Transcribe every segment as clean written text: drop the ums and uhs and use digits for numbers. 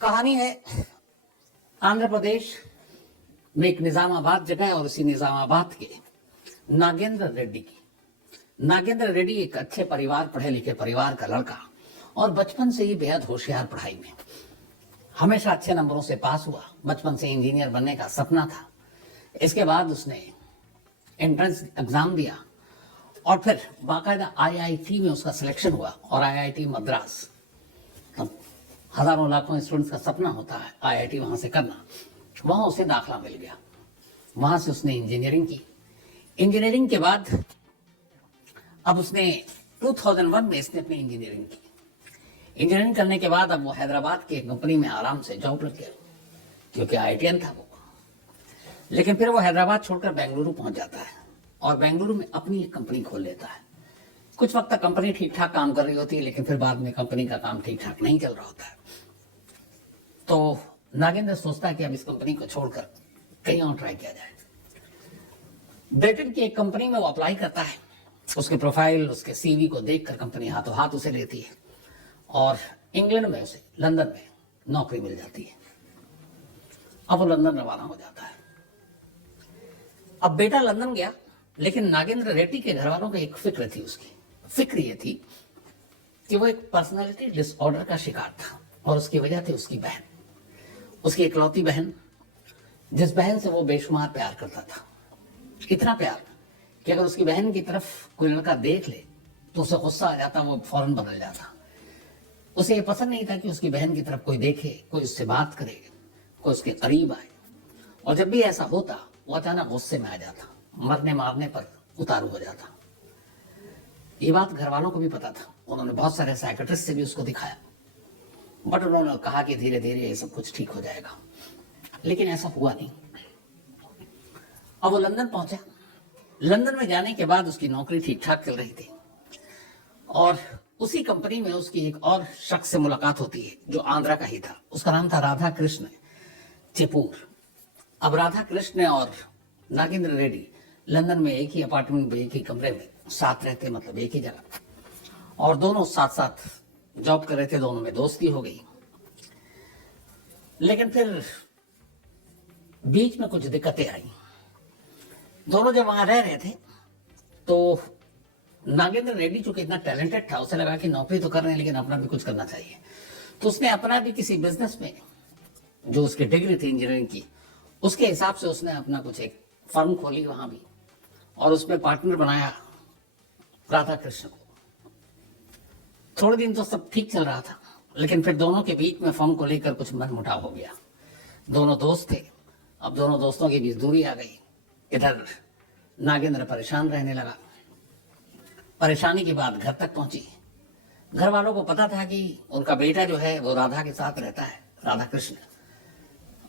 कहानी है आंध्र प्रदेश में एक निजामाबाद जगह है और उसी निजामाबाद के नागेंद्र रेड्डी की। नागेंद्र रेड्डी एक अच्छे परिवार, पढ़े लिखे परिवार का लड़का और बचपन से ही बेहद होशियार, पढ़ाई में हमेशा अच्छे नंबरों से पास हुआ। बचपन से इंजीनियर बनने का सपना था। इसके बाद उसने एंट्रेंस एग्जाम दिया और फिर बाकायदा आईआईटी में उसका सिलेक्शन हुआ और आईआईटी मद्रास, हजारों लाखों स्टूडेंट्स का सपना होता है आईआईटी वहां से करना, वहां उसे दाखला मिल गया। वहां से उसने इंजीनियरिंग की। इंजीनियरिंग के बाद अब उसने 2001 में इसने अपनी इंजीनियरिंग की। इंजीनियरिंग करने के बाद अब वो हैदराबाद की कंपनी में आराम से जॉब लग गया, क्योंकि आईआईटीएन था वो। लेकिन फिर वो हैदराबाद छोड़कर बेंगलुरु पहुंच जाता है और बेंगलुरु में अपनी एक कंपनी खोल लेता है। कुछ वक्त तक कंपनी ठीक ठाक काम कर रही होती है, लेकिन फिर बाद में कंपनी का काम ठीक ठाक नहीं चल रहा होता है। तो नागेंद्र सोचता है कि अब इस कंपनी को छोड़कर कहीं और ट्राई किया जाए। ब्रिटेन की एक कंपनी में वो अप्लाई करता है। उसके प्रोफाइल, उसके सीवी को देखकर कंपनी हाथों हाथ उसे लेती है और इंग्लैंड में उसे, लंदन में नौकरी मिल जाती है। अब वो लंदन रवाना हो जाता है। अब बेटा लंदन गया, लेकिन नागेंद्र रेड्डी के घर वालों को एक फिक्र थी। उसकी फिक्र ये थी कि वो एक पर्सनालिटी डिसऑर्डर का शिकार था और उसकी वजह थी उसकी बहन, उसकी इकलौती बहन, जिस बहन से वो बेशुमार प्यार करता था। इतना प्यार कि अगर उसकी बहन की तरफ कोई लड़का देख ले तो उसे गुस्सा आ जाता, वो फौरन बदल जाता। उसे ये पसंद नहीं था कि उसकी बहन की तरफ कोई देखे, कोई उससे बात करे, कोई उसके करीब आए। और जब भी ऐसा होता वो अचानक गुस्से में आ जाता, मरने मारने पर उतारू हो जाता। ये बात घर वालों को भी पता था। उन्होंने बहुत सारे साइकियाट्रिस्ट से भी उसको दिखाया, बट उन्होंने कहा कि धीरे धीरे ये सब कुछ ठीक हो जाएगा, लेकिन ऐसा हुआ नहीं। अब वो लंदन पहुंचा। लंदन में जाने के बाद उसकी नौकरी ठीक ठाक चल रही थी और उसी कंपनी में उसकी एक और शख्स से मुलाकात होती है जो आंध्रा का ही था। उसका नाम था राधा कृष्ण चिपूर। अब राधा कृष्ण और नागेंद्र रेड्डी लंदन में एक ही अपार्टमेंट में, एक ही कमरे में साथ रहते, मतलब एक ही जगह, और दोनों साथ साथ जॉब कर रहे थे। दोनों में दोस्ती हो गई। लेकिन फिर बीच में कुछ दिक्कतें आई। दोनों जब वहां रह रहे थे तो नागेंद्र रेड्डी चूंकि इतना टैलेंटेड था, उसे लगा कि नौकरी तो कर रहे हैं लेकिन अपना भी कुछ करना चाहिए। तो उसने अपना भी किसी बिजनेस में, जो उसकी डिग्री थी इंजीनियरिंग की, उसके हिसाब से उसने अपना कुछ एक फर्म खोली वहां भी, और उसमें पार्टनर बनाया राधा कृष्ण को। थोड़े दिन तो सब ठीक चल रहा था, लेकिन फिर दोनों के बीच में फर्म को लेकर कुछ मनमुटाव हो गया। दोनों दोस्त थे, अब दोनों दोस्तों के बीच दूरी आ गई। इधर नागेंद्र परेशान रहने लगा। परेशानी की बात घर तक पहुंची। घर वालों को पता था कि उनका बेटा जो है वो राधा के साथ रहता है, राधा कृष्ण,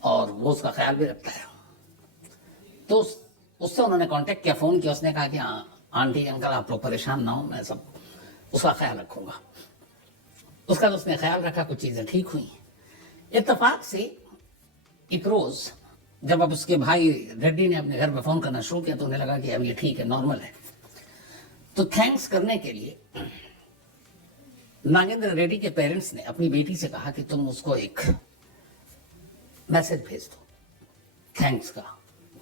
और वो उसका ख्याल भी रखता है। तो उससे उन्होंने कांटेक्ट किया, फोन किया। उसने कहा कि आंटी अंकल आप लोग परेशान ना हो, मैं सब उसका ख्याल रखूंगा। उसका तो उसने ख्याल रखा, कुछ चीजें ठीक हुई। इत्तेफाक से एक रोज जब अब उसके भाई रेड्डी ने अपने घर में फोन करना शुरू किया तो उन्हें लगा कि अब ये ठीक है, नॉर्मल है। तो थैंक्स करने के लिए नागेंद्र रेड्डी के पेरेंट्स ने अपनी बेटी से कहा कि तुम उसको एक मैसेज भेज दो थैंक्स का,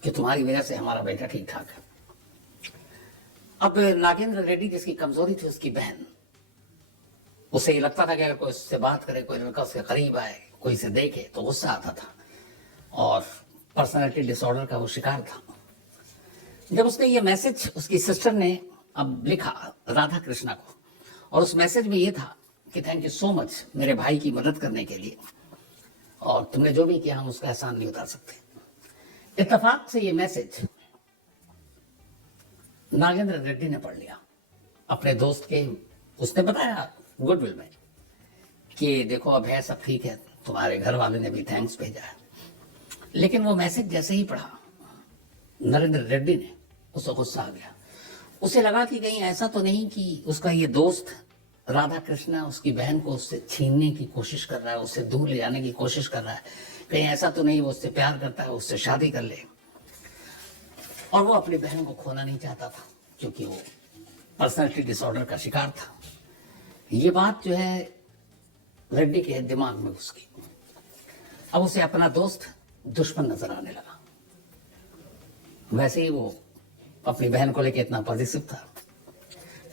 कि तुम्हारी वजह से हमारा बेटा ठीक ठाक है। अब नागेंद्र रेड्डी, जिसकी कमजोरी थी उसकी बहन, उसे ये लगता था कि अगर कोई उससे बात करे, कोई लड़का उसके करीब आए, कोई इसे देखे तो गुस्सा आता था और पर्सनालिटी डिसऑर्डर का वो शिकार था। जब उसने ये मैसेज उसकी सिस्टर ने अब लिखा राधा कृष्णा को, और उस मैसेज में ये था कि थैंक यू सो मच मेरे भाई की मदद करने के लिए, और तुमने जो भी किया हम उसका एहसान नहीं उतार सकते। इत्तेफाक से ये मैसेज नागेंद्र रेड्डी ने पढ़ लिया अपने दोस्त के। उसने बताया गुडविल में कि देखो अब है सब ठीक है, तुम्हारे घर वाले ने भी थैंक्स भेजा है। लेकिन वो मैसेज जैसे ही पढ़ा नरेंद्र रेड्डी ने, उसे गुस्सा आ गया। उसे लगा कि कहीं ऐसा तो नहीं कि उसका ये दोस्त राधा कृष्णा उसकी बहन को उससे छीनने की कोशिश कर रहा है, उससे दूर ले जाने की कोशिश कर रहा है। कहीं ऐसा तो नहीं वो उससे प्यार करता है, उससे शादी कर ले। और वो अपनी बहन को खोना नहीं चाहता था, क्योंकि वो पर्सनालिटी डिसऑर्डर का शिकार था। ये बात जो है रेड्डी के दिमाग में घुस गई। अब उसे अपना दोस्त दुश्मन नजर आने लगा। वैसे ही वो अपनी बहन को लेकर इतना पॉजिटिव था।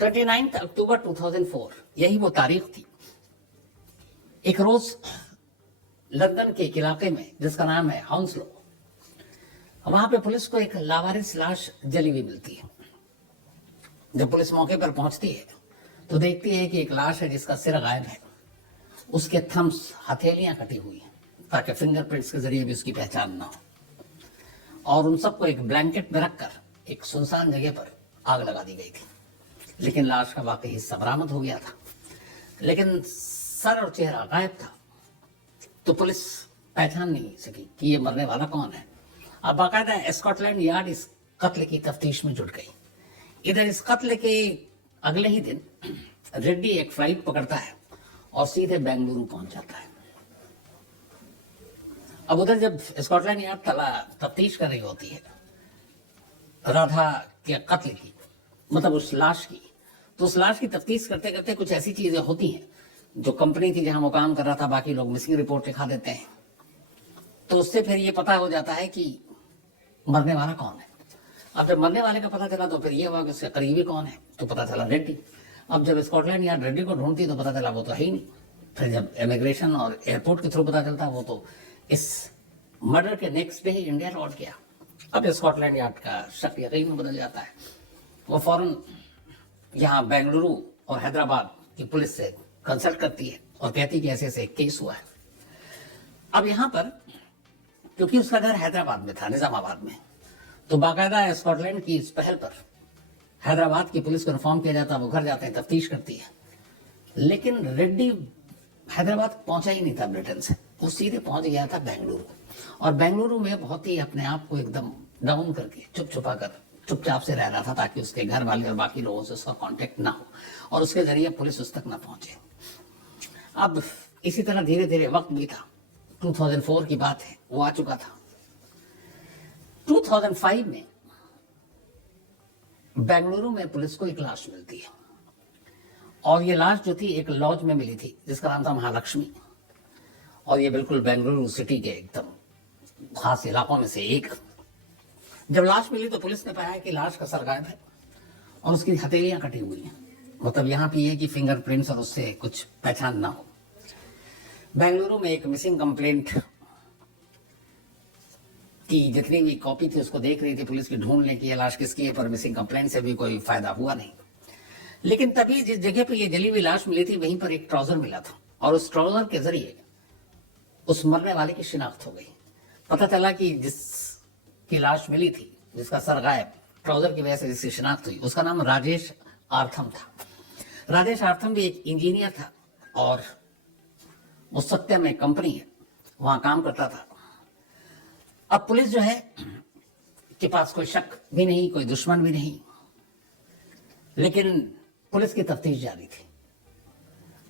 29 अक्टूबर 2004 यही वो तारीख थी। एक रोज लंदन के एक इलाके में जिसका नाम है हाउंसलो, वहां पे पुलिस को एक लावारिस लाश जली हुई मिलती है। जब पुलिस मौके पर पहुंचती है तो देखती है कि एक लाश है जिसका सिर गायब है, उसके थम्स हथेलियां कटी हुई हैं ताकि फिंगरप्रिंट्स के जरिए भी उसकी पहचान ना हो, और उन सबको एक ब्लैंकेट में रखकर एक सुनसान जगह पर आग लगा दी गई थी। लेकिन लाश का वाकई हिस्सा बरामद हो गया था, लेकिन सर और चेहरा गायब था। तो पुलिस पहचान नहीं सकी कि ये मरने वाला कौन है। अब बाकायदा स्कॉटलैंड यार्ड इस कत्ल की तफ्तीश में जुट गई। इधर इस कत्ल के अगले ही दिन रेड्डी एक फ्लाइट पकड़ता है और सीधे बेंगलुरु पहुंच जाता है। अब उधर जब स्कॉटलैंड यार्ड तफ्तीश कर रही होती है राधा के कत्ल की, मतलब उस लाश की, तो उस लाश की तफ्तीश करते करते कुछ ऐसी चीजें होती हैं जो कंपनी थी जहां वो काम कर रहा था, बाकी लोग मिसिंग रिपोर्ट लिखा देते हैं, तो उससे फिर ये पता हो जाता है कि मरने वाला कौन है। अब जब मरने वाले का पता चला तो फिर ये हुआ कि उसके करीबी कौन है, तो पता चला रेड्डी। अब जब स्कॉटलैंड यार्ड रेड्डी को ढूंढती तो पता चला वो तो है ही नहीं। फिर जब इमिग्रेशन और एयरपोर्ट के थ्रू पता चलता वो तो इस मर्डर के नेक्स्ट डे ही इंडिया लौट गया। अब स्कॉटलैंड यार्ड का शक यकीन में बदल जाता है। वो फौरन यहाँ बेंगलुरु और हैदराबाद की पुलिस से कंसल्ट करती है और कहती है कि ऐसे ऐसे केस हुआ है। अब यहाँ पर क्योंकि उसका घर हैदराबाद में था, निजामाबाद में, तो बाकायदा स्कॉटलैंड की इस पहल पर हैदराबाद की पुलिस को इन्फॉर्म किया जाता है, वो घर जाते हैं, तफ्तीश करती है। लेकिन रेड्डी हैदराबाद पहुंचा ही नहीं था ब्रिटेन से, वो सीधे पहुंच गया था बेंगलुरु। और बेंगलुरु में बहुत ही अपने आप को एकदम डाउन करके छुपा कर चुपचाप से रह रहा था ताकि उसके घर वाले और बाकी लोगों से उसका कांटेक्ट ना हो और उसके जरिए पुलिस उस तक ना पहुंचे। अब इसी तरह धीरे धीरे वक्त बीता। 2004 की बात है, वो आ चुका था। 2005 में बेंगलुरु में पुलिस को एक लाश मिलती है, और ये लाश जो थी एक लॉज में मिली थी जिसका नाम था महालक्ष्मी, और ये बिल्कुल बेंगलुरु सिटी के एकदम खास इलाकों में से एक। जब लाश मिली तो पुलिस ने पाया कि लाश का सर गायब है और उसकी हथेलियां कटी हुई हैं, मतलब यहाँ पे ये कि फिंगरप्रिंट्स और उससे कुछ पहचान ना हो। बेंगलुरु में एक मिसिंग कंप्लेंट की जितनी भी कॉपी थी उसको देख रही थी पुलिस की, ढूंढने की ये लाश किसकी है, पर मिसिंग कंप्लेंट से भी कोई फायदा हुआ नहीं। लेकिन तभी जिस जगह पे ये जली हुई लाश मिली थी वहीं पर एक ट्राउजर मिला था, और उस ट्राउजर के जरिए उस मरने वाले की शिनाख्त हो गई। पता चला कि जिसकी लाश मिली थी, जिसका सर गायब, ट्राउजर की वजह से जिसकी शिनाख्त हुई, उसका नाम राजेश आर्थम था। राजेश आर्थम भी एक इंजीनियर था और उस सत्यम में कंपनी है, वहां काम करता था। अब पुलिस जो है के पास कोई शक भी नहीं, कोई दुश्मन भी नहीं, लेकिन पुलिस की तफ्तीश जारी थी।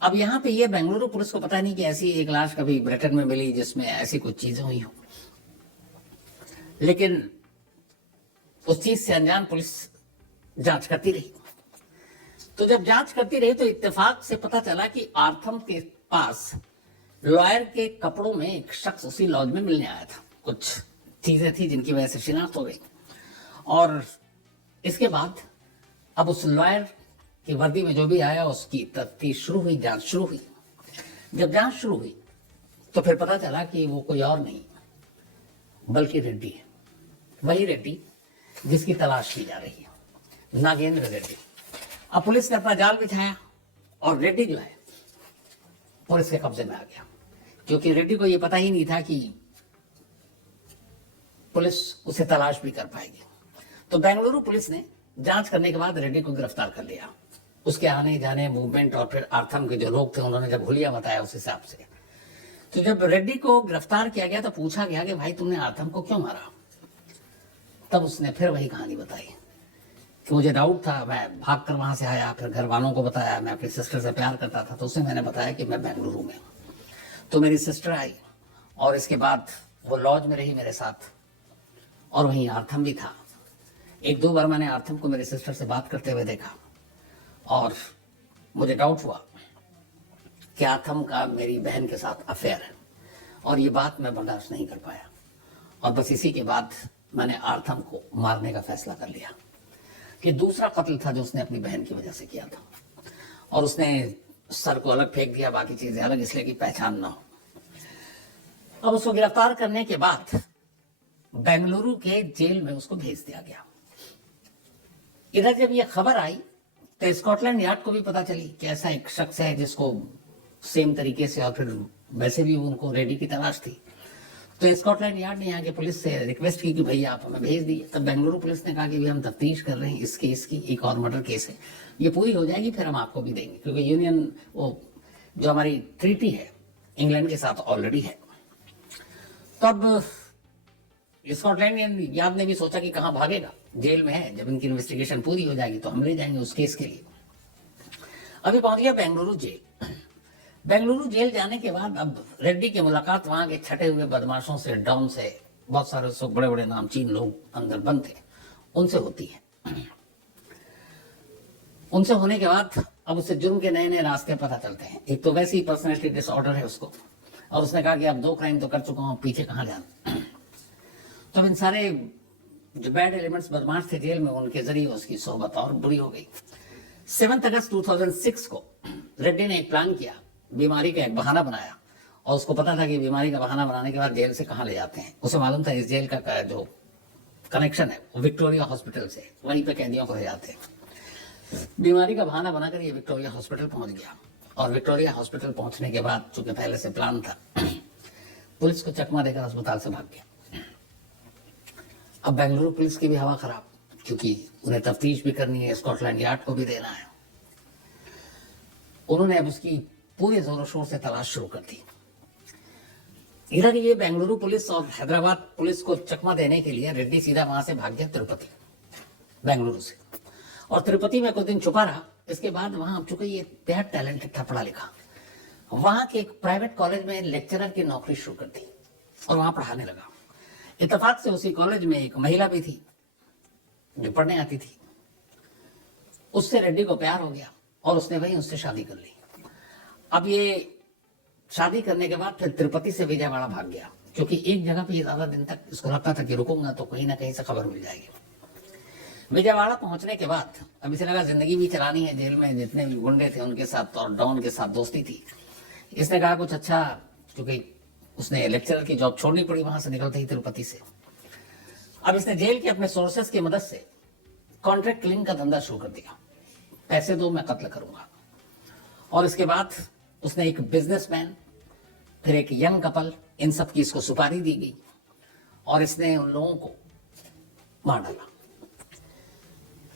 अब यहाँ पे ये बेंगलुरु पुलिस को पता नहीं कि ऐसी एक लाश कभी ब्रिटेन में मिली जिसमें ऐसी कुछ चीजें हुई हो, लेकिन उस चीज से अनजान पुलिस जांच करती रही। तो जब जांच करती रही तो इत्तेफाक से पता चला कि आर्थम के पास लॉयर के कपड़ों में एक शख्स उसी लॉज में मिलने आया था। कुछ चीजें थी जिनकी वजह से शिनाख्त हो गई, और इसके बाद अब उस लॉयर की वर्दी में जो भी आया उसकी तफ्तीश शुरू हुई, जांच शुरू हुई। जब जांच शुरू हुई तो फिर पता चला कि वो कोई और नहीं बल्कि रेड्डी है, वही रेड्डी जिसकी तलाश की जा रही है, नागेंद्र रेड्डी। अब पुलिस ने अपना जाल बिछाया और रेड्डी जो है पुलिस के कब्जे में आ गया, क्योंकि रेड्डी को यह पता ही नहीं था कि पुलिस उसे तलाश भी कर पाएगी। तो बेंगलुरु पुलिस ने जांच करने के बाद रेड्डी को गिरफ्तार कर लिया। उसके आने जाने, मूवमेंट और फिर आर्थम के जो लोग थे उन्होंने जब हुलिया बताया उस हिसाब से। तो जब रेड्डी को गिरफ्तार किया गया तो पूछा गया कि भाई तुमने आर्थम को क्यों मारा, तब उसने फिर वही कहानी बताई कि मुझे डाउट था, मैं भाग कर वहां से आया, फिर घर वालों को बताया, मैं अपनी सिस्टर से प्यार करता था, तो उसे मैंने बताया कि मैं बेंगलुरु में हूँ। तो मेरी सिस्टर आई और इसके बाद वो लॉज में रही मेरे साथ, और वहीं आर्थम भी था। एक दो बार मैंने आर्थम को मेरी सिस्टर से बात करते हुए देखा और मुझे डाउट हुआ कि आर्थम का मेरी बहन के साथ अफेयर है, और ये बात मैं बर्दाश्त नहीं कर पाया और बस इसी के बाद मैंने आर्थम को मारने का फैसला कर लिया कि दूसरा कत्ल था जो उसने अपनी बहन की वजह से किया था और उसने सर को अलग फेंक दिया, बाकी चीजें अलग, इसलिए कि पहचान ना हो। अब उसको गिरफ्तार करने के बाद बेंगलुरु के जेल में उसको भेज दिया गया। इधर जब यह खबर आई तो स्कॉटलैंड यार्ड को भी पता चली कि ऐसा एक शख्स है जिसको सेम तरीके से और फिर वैसे भी उनको रेडी की तलाश थी। तो स्कॉटलैंड यार्ड ने यहाँ के पुलिस से रिक्वेस्ट की कि भैया आप हमें भेज दिए। तब बेंगलुरु पुलिस ने कहा कि हम तफ्तीश कर रहे हैं इस केस की, एक और मर्डर केस है, ये पूरी हो जाएगी फिर हम आपको भी देंगे, क्योंकि यूनियन वो जो हमारी ट्रीटी है इंग्लैंड के साथ ऑलरेडी है। तब स्कॉटलैंड यार्ड ने भी सोचा कि कहाँ भागेगा, जेल में है, जब इनकी इन्वेस्टिगेशन पूरी हो जाएगी तो हम ले जाएंगे उस केस के लिए। अभी पहुंच गया बेंगलुरु जेल। बेंगलुरु जेल जाने के बाद अब रेड्डी की मुलाकात वहां के छठे हुए बदमाशों से, डॉन से, बहुत सारे बड़े बड़े नामचीन लोग अंदर बंद थे, उनसे होती है। उनसे होने के बाद अब उसे जुर्म के नए नए रास्ते पता चलते हैं। एक तो वैसे ही पर्सनैलिटी डिसऑर्डर है उसको, और उसने कहा कि अब 2 क्राइम तो कर चुका हूं, पीछे कहां जाना। तो इन सारे जो बैड एलिमेंट्स बदमाश थे जेल में, उनके जरिए उसकी सोहबत और बुरी हो गई। 7 अगस्त 2006 को रेड्डी ने एक प्लान किया, बीमारी का एक बहाना बनाया, और उसको पता था कि बीमारी का बहाना बनाने के बाद जेल से कहां ले जाते हैं। उसे मालूम था इस जेल का जो कनेक्शन है वो विक्टोरिया हॉस्पिटल से, वहीं पे कैदियों को ले जाते हैं। बीमारी का बहाना बनाकर ये विक्टोरिया हॉस्पिटल पहुंच गया, और विक्टोरिया हॉस्पिटल पहुंचने के बाद, चूंकि पहले से प्लान था, पुलिस को चकमा देकर अस्पताल से भाग गया। अब बेंगलुरु पुलिस की भी हवा खराब, क्योंकि उन्हें तफ्तीश भी करनी है, स्कॉटलैंड यार्ड को भी देना है। उन्होंने अब उसकी पूरे जोरों शोर से तलाश शुरू कर दी। इधर ये बेंगलुरु पुलिस और हैदराबाद पुलिस को चकमा देने के लिए रेड्डी सीधा वहां से भाग गया तिरुपति, बेंगलुरु से, और तिरुपति में कुछ दिन छुपा रहा। इसके बाद वहां, अब चूंकि ये बेहद टैलेंटेड था, पढ़ा लिखा, वहां के एक प्राइवेट कॉलेज में लेक्चरर की नौकरी शुरू कर दी और वहां पढ़ाने लगा। इत्तेफाक से उसी कॉलेज में एक महिला भी थी जो पढ़ने आती थी। उससे रेड्डी को प्यार हो गया और उसने वही उससे शादी कर ली। अब ये शादी करने के बाद फिर तिरुपति से विजयवाड़ा भाग गया, क्योंकि एक जगह पे ज्यादा दिन तक इसको लगता था कि रुकूंगा तो कहीं ना कहीं से खबर मिल जाएगी। विजयवाड़ा पहुंचने के बाद अब इसे लगा जिंदगी भी चलानी है, जेल में जितने भी गुंडे थे उनके साथ और डॉन के साथ दोस्ती थी। इसने कहा कुछ अच्छा, क्योंकि उसने लेक्चरर की जॉब छोड़नी पड़ी वहां से निकलते ही तिरुपति से। अब इसने जेल के अपने सोर्सेस की मदद से कॉन्ट्रैक्ट किलिंग का धंधा शुरू कर दिया, पैसे दो मैं कत्ल करूंगा। और इसके बाद उसने एक बिजनेसमैन, फिर एक यंग कपल, इन सब की इसको सुपारी दी गई और इसने उन लोगों को मार डाला।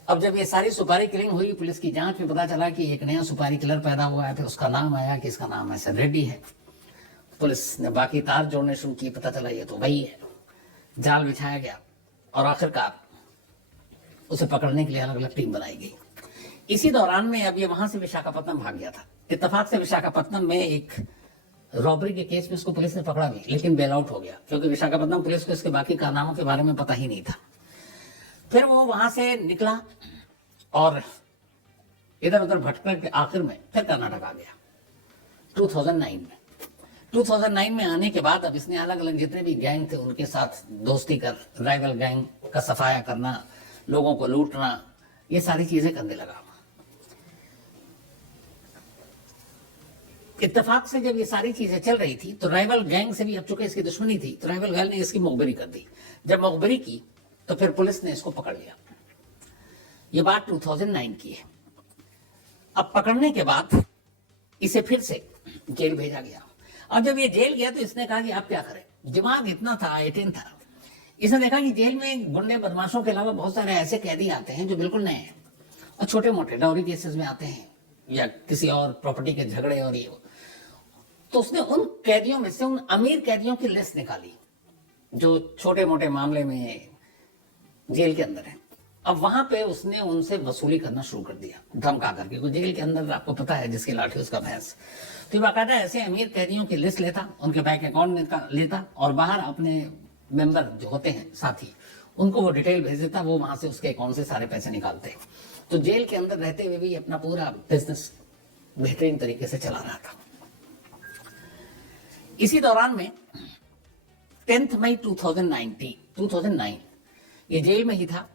अब जब ये सारी सुपारी किलिंग हुई, पुलिस की जांच में पता चला कि एक नया सुपारी किलर पैदा हुआ है। फिर उसका नाम आया कि इसका नाम ऐसा रेड्डी है। पुलिस ने बाकी तार जोड़ने शुरू किए, पता चला ये तो वही है। जाल बिछाया गया और आखिरकार उसे पकड़ने के लिए अलग अलग टीम बनाई गई। इसी दौरान में अब ये वहां से विशाखापट्टनम भाग गया था। इत्तेफाक से विशाखापट्टनम में एक रॉबरी के केस में उसको पुलिस ने पकड़ा भी, लेकिन बेल आउट हो गया, क्योंकि विशाखापट्टनम पुलिस को इसके बाकी कारनामों के बारे में पता ही नहीं था। फिर वो वहां से निकला और इधर उधर भटकर के आखिर में फिर कर्नाटक आ गया 2009 में। 2009 में आने के बाद अब इसने अलग अलग जितने भी गैंग थे उनके साथ दोस्ती कर, राइवल गैंग का सफाया करना, लोगों को लूटना, ये सारी चीजें करने लगा। इत्तेफाक से जब ये सारी चीजें चल रही थी तो राइवल गैंग से भी, अब चूंकि इसकी दुश्मनी थी, तो राइवल गैंग ने इसकी मुखबिरी कर दी। जब मुखबिरी की तो फिर पुलिस ने इसको पकड़ लिया। ये बात 2009 की है। अब पकड़ने के बाद इसे फिर से जेल भेजा गया। अब जब ये जेल गया तो इसने कहा कि आप क्या करें, दिमाग इतना था, 18 था। इसने देखा कि जेल में गुंडे बदमाशों के अलावा बहुत सारे ऐसे कैदी आते हैं जो बिल्कुल नए हैं और छोटे मोटे डाउरी केसेस में आते हैं या किसी और प्रॉपर्टी के झगड़े और ये। तो उसने उन कैदियों में से उन अमीर कैदियों की लिस्ट निकाली जो छोटे मोटे मामले में जेल के अंदर है। अब वहां पे उसने उनसे वसूली करना शुरू कर दिया, धमका करके, क्योंकि जेल के अंदर आपको पता है जिसकी लाठी उसका भैंस। तो बाकायदा ऐसे अमीर कैदियों की लिस्ट लेता, उनके बैंक अकाउंट लेता और बाहर अपने मेंबर जो होते हैं साथी, उनको वो डिटेल भेज देता, वो वहां से उसके अकाउंट से सारे पैसे निकालते। तो जेल के अंदर रहते हुए भी अपना पूरा बिजनेस बेहतरीन तरीके से चला रहा था। इसी दौरान में 10 मई 2009 ये जेल में ही था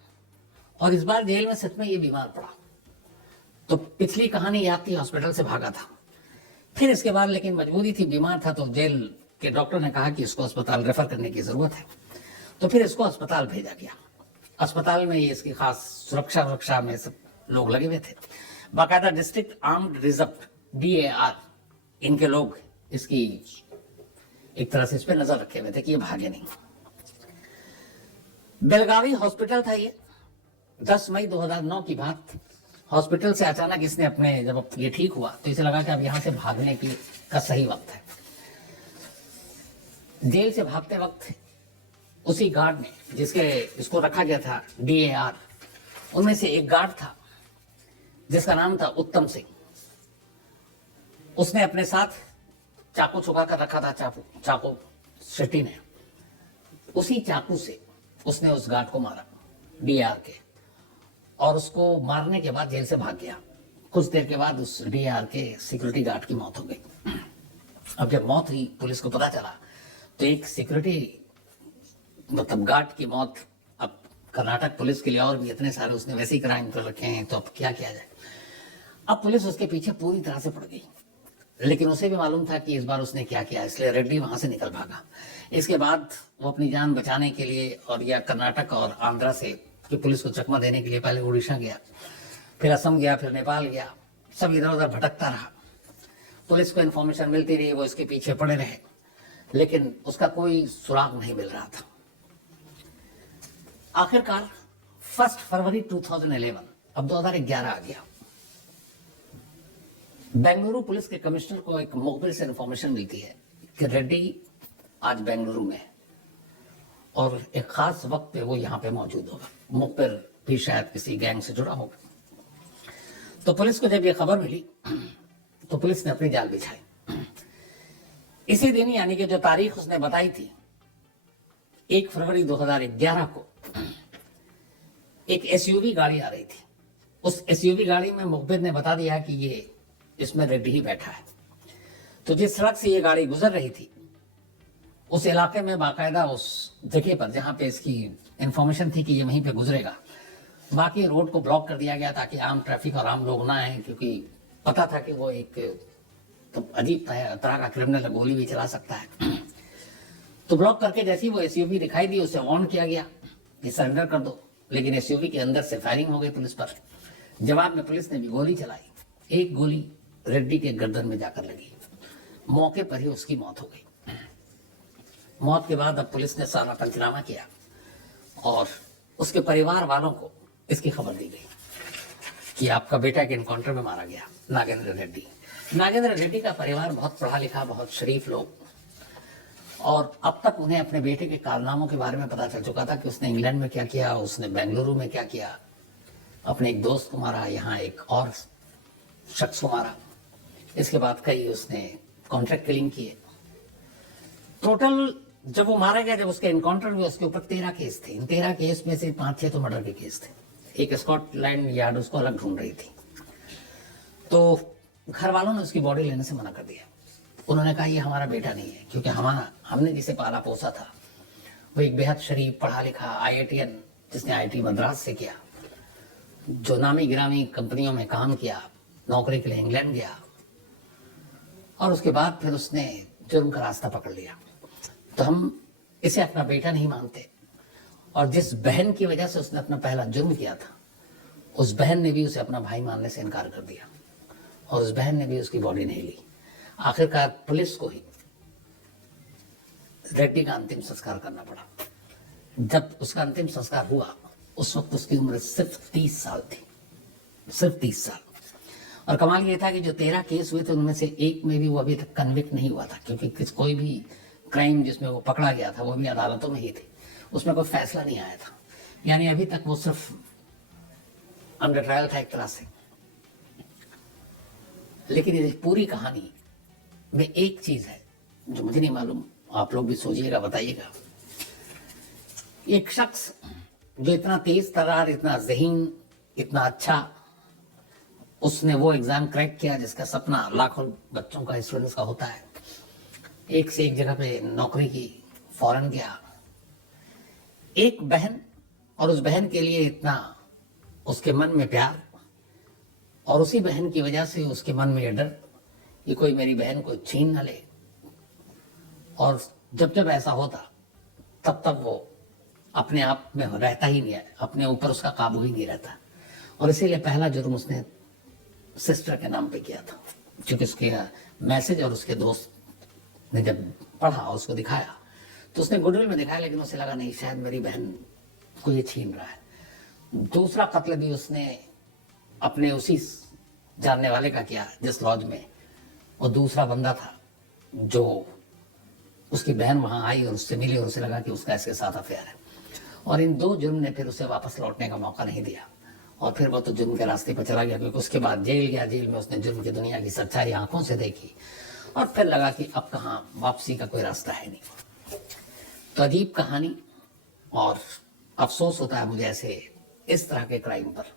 और इस बार जेल में सच में ये बीमार पड़ा। तो पिछली कहानी याद थी, हॉस्पिटल से भागा था, फिर इसके बाद लेकिन मजबूरी थी, बीमार था, तो जेल के डॉक्टर ने कहा कि इसको अस्पताल रेफर करने की जरूरत है, तो फिर इसको अस्पताल भेजा गया। अस्पताल में ये इसकी खास सुरक्षा में सब लोग लगे हुए थे, बाकायदा डिस्ट्रिक्ट आर्म्ड रिजर्व DAR इनके लोग इसकी एक तरह से इस पे नजर रखे हुए थे कि ये भागे नहीं। बेलगावी हॉस्पिटल था ये, 10 मई 2009 की बात। हॉस्पिटल से अचानक इसने अपने, जब ये ठीक हुआ तो इसे लगा कि अब यहां से भागने की का सही वक्त है। जेल से भागते वक्त उसी गार्ड ने, जिसके इसको रखा गया था DAR, उनमें से एक गार्ड था जिसका नाम था उत्तम सिंह। उसने अपने साथ चाकू छुपा कर रखा था, चाकू शेट्टी ने, उसी चाकू से उसने उस गार्ड को मारा DAR के, और उसको मारने के बाद जेल से भाग गया। कुछ देर के बाद उस DAR के सिक्योरिटी गार्ड की मौत हो गई। अब जब मौत हुई, पुलिस को पता चला, तो एक सिक्योरिटी मतलब गार्ड की मौत, अब कर्नाटक पुलिस के लिए और भी इतने सारे उसने वैसे ही क्राइम कर रखे हैं, तो अब क्या किया जाए। अब पुलिस उसके पीछे पूरी तरह से पड़ गई, लेकिन उसे भी मालूम था कि इस बार उसने क्या किया, इसलिए रेड्डी वहां से निकल भागा। इसके बाद वो अपनी जान बचाने के लिए और या कर्नाटक और आंध्रा से कि पुलिस को चकमा देने के लिए पहले उड़ीसा गया, फिर असम गया, फिर नेपाल गया, सब इधर उधर भटकता रहा। पुलिस को इन्फॉर्मेशन मिलती रही, वो इसके पीछे पड़े रहे, लेकिन उसका कोई सुराग नहीं मिल रहा था। आखिरकार 1 फरवरी 2011, अब 2011 आ गया, बेंगलुरु पुलिस के कमिश्नर को एक मुखबिर से इन्फॉर्मेशन मिलती है कि रेड्डी आज बेंगलुरु में है और एक खास वक्त पे वो यहाँ पे मौजूद होगा। मुखबिर भी शायद किसी गैंग से जुड़ा होगा। तो पुलिस को जब ये खबर मिली तो पुलिस ने अपनी जाल बिछाई। इसी दिन, यानी कि जो तारीख उसने बताई थी 1 फरवरी 2011 को, एक SUV गाड़ी आ रही थी। उस SUV गाड़ी में मुखबिर ने बता दिया कि ये इसमें रेड्डी ही बैठा है। तो जिस सड़क से ये गाड़ी गुजर रही थी, उस इलाके में बाकायदा उस जगह पर जहां पे इसकी इंफॉर्मेशन थी कि ये वहीं पे गुजरेगा, बाकी रोड को ब्लॉक कर दिया गया ताकि आम ट्रैफिक और आम लोग ना आए, क्योंकि पता था कि वो एक तो अजीब तरह का क्रिमिनल, गोली भी चला सकता है। तो ब्लॉक करके जैसे ही वो SUV दिखाई दी, उसे ऑन किया गया कि सरेंडर कर दो, लेकिन SUV के अंदर से फायरिंग हो गई पुलिस पर। जवाब में पुलिस ने भी गोली चलाई। एक गोली रेड्डी के गर्दन में जाकर लगी, मौके पर ही उसकी मौत हो गई। मौत के बाद अब पुलिस ने सारा पंचनामा किया और उसके परिवार वालों को इसकी खबर दी गई कि आपका बेटा के एनकाउंटर में मारा गया, नागेंद्र रेड्डी। नागेंद्र रेड्डी का परिवार बहुत पढ़ा लिखा, बहुत शरीफ लोग, और अब तक उन्हें अपने बेटे के कारनामों के बारे में पता चल चुका था कि उसने इंग्लैंड में क्या किया, उसने बेंगलुरु में क्या किया, अपने एक दोस्त को मारा, यहाँ एक और शख्स को मारा, इसके बाद कई उसने कॉन्ट्रैक्ट किलिंग किए। टोटल जब वो मारा गया, जब उसके एनकाउंटर हुए, उसके ऊपर 13 केस थे। इन 13 केस में से 5-6 तो मर्डर के केस थे। एक स्कॉटलैंड यार्ड उसको अलग ढूंढ रही थी। तो घर वालों ने उसकी बॉडी लेने से मना कर दिया। उन्होंने कहा ये हमारा बेटा नहीं है, क्योंकि हमने जिसे पाला पोसा था वो एक बेहद शरीफ, पढ़ा लिखा IITian, जिसने IIT मद्रास से किया, जो नामी गिरामी कंपनियों में काम किया, नौकरी के लिए इंग्लैंड गया, और उसके बाद फिर उसने जुर्म का रास्ता पकड़ लिया। तो हम इसे अपना बेटा नहीं मानते। और जिस बहन की वजह से उसने अपना पहला जुर्म किया था, उस बहन ने भी उसे अपना भाई मानने से इनकार कर दिया, और उस बहन ने भी उसकी बॉडी नहीं ली। आखिरकार पुलिस को ही रेड्डी का अंतिम संस्कार करना पड़ा। जब उसका अंतिम संस्कार हुआ, उस वक्त उसकी उम्र सिर्फ 30 साल थी, सिर्फ 30 साल। और कमाल ये था कि जो 13 केस हुए थे, उनमें से एक में भी वो अभी तक कन्विक्ट नहीं हुआ था, क्योंकि कोई भी क्राइम जिसमें वो पकड़ा गया था वो भी अदालतों में ही थी, उसमें कोई फैसला नहीं आया था। यानी अभी तक वो सिर्फ अंडर ट्रायल था एक तरह से। लेकिन ये पूरी कहानी में एक चीज है जो मुझे नहीं मालूम, आप लोग भी सोचिएगा, बताइएगा। एक शख्स जो इतना तेज तर्रार, इतना ज़हीन, इतना अच्छा, उसने वो एग्जाम क्रैक किया जिसका सपना लाखों बच्चों का, स्टूडेंट्स का होता है, एक से एक जगह पे नौकरी की, फॉरेन गया। एक बहन, और उस बहन के लिए इतना उसके मन में प्यार, और उसी बहन की वजह से उसके मन में ये डर कि कोई मेरी बहन को छीन न ले। और जब जब ऐसा होता तब तब वो अपने आप में रहता ही नहीं है, अपने ऊपर उसका काबू ही नहीं रहता। और इसीलिए पहला जुर्म उसने सिस्टर के नाम पे किया था, क्योंकि उसके मैसेज और उसके दोस्त ने जब पढ़ा और उसको दिखाया तो उसने गुडविल में दिखाया, लेकिन उसे लगा नहीं, शायद मेरी बहन को ये छीन रहा है। दूसरा कत्ल भी उसने अपने उसी जानने वाले का किया जिस लॉज में, और दूसरा बंदा था जो उसकी बहन वहां आई और उससे मिली और उसे लगा कि उसका इसके साथ अफेयर है। और इन दो जुर्म ने फिर उसे वापस लौटने का मौका नहीं दिया, और फिर वो तो जुर्म के रास्ते पर चला गया, क्योंकि उसके बाद जेल गया। जेल में उसने जुर्म की दुनिया की सच्चाई आंखों से देखी, और फिर लगा कि अब कहाँ वापसी का कोई रास्ता है नहीं। तो अजीब कहानी, और अफसोस होता है मुझे ऐसे इस तरह के क्राइम पर